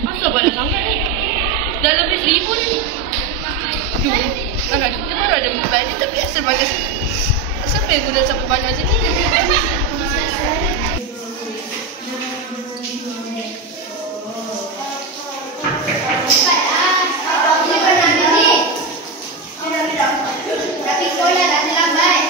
Asal banyak sangat ni? Dah lebih 1,000 ni. Aduh, kakak kita baru ada mobile ni tapi asal banyak. Siapa yang guna sampai banyak macam ni? Tapi sekolah dah terlambat.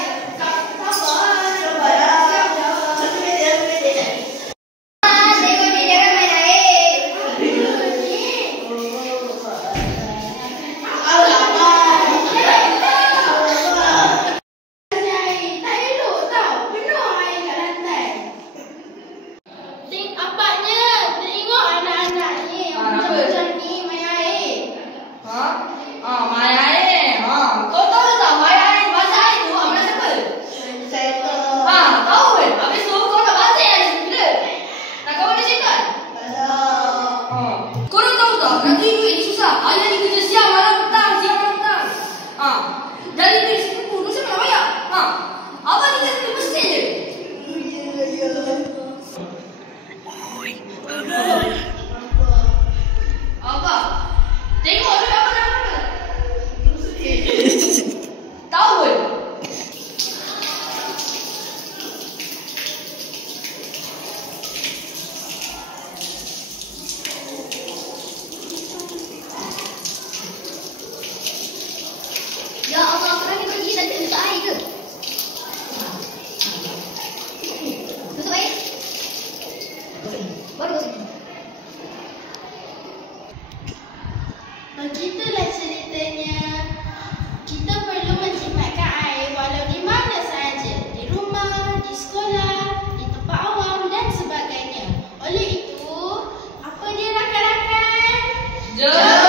Ya Allah, korang ni pergi nanti tutup air ke? Tutup air? Baru gosok. Begitulah ceritanya. Kita perlu menjimatkan air walau di mana sahaja. Di rumah, di sekolah, di tempat awam dan sebagainya. Oleh itu, apa dia rakan-rakan? Jom!